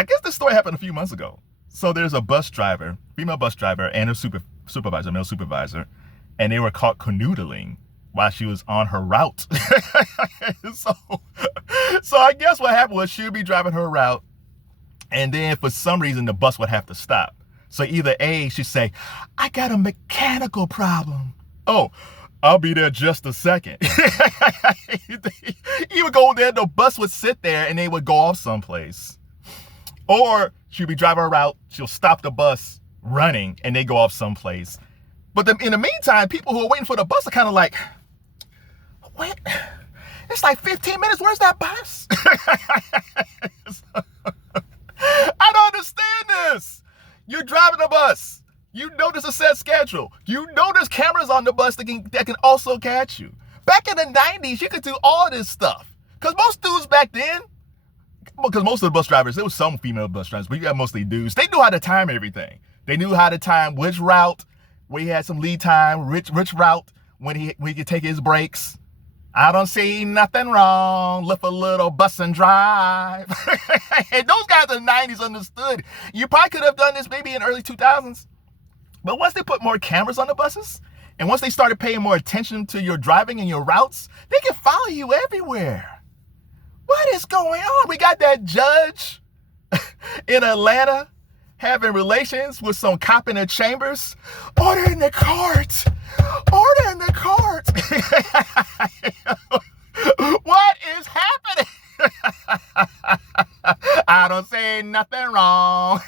I guess this story happened a few months ago. So there's a bus driver, female bus driver, and her supervisor, male supervisor, and they were caught canoodling while she was on her route. so, so I guess what happened was she would be driving her route, and then for some reason the bus would have to stop. So either A, she'd say, I got a mechanical problem. Oh, I'll be there just a second. He would go there, the bus would sit there, and they would go off someplace. Or she'd be driving her route, she'll stop the bus running, and they go off someplace. But in the meantime, people who are waiting for the bus are kind of like, wait, it's like 15 minutes, where's that bus? I don't understand this. You're driving a bus. You know there's a set schedule. You know there's cameras on the bus that can also catch you. Back in the 90s, you could do all this stuff. Because most dudes back then, because most of the bus drivers, there was some female bus drivers, but you got mostly dudes. They knew how to time everything. They knew how to time which route, where he had some lead time, which route, when he could take his breaks. I don't see nothing wrong. Lift a little bus and drive. And those guys in the 90s understood. You probably could have done this maybe in early 2000s. But once they put more cameras on the buses, and once they started paying more attention to your driving and your routes, they can follow you everywhere. What is going on? We got that judge in Atlanta having relations with some cop in the chambers. Order in the court. Order in the court. What is happening? I don't say nothing wrong.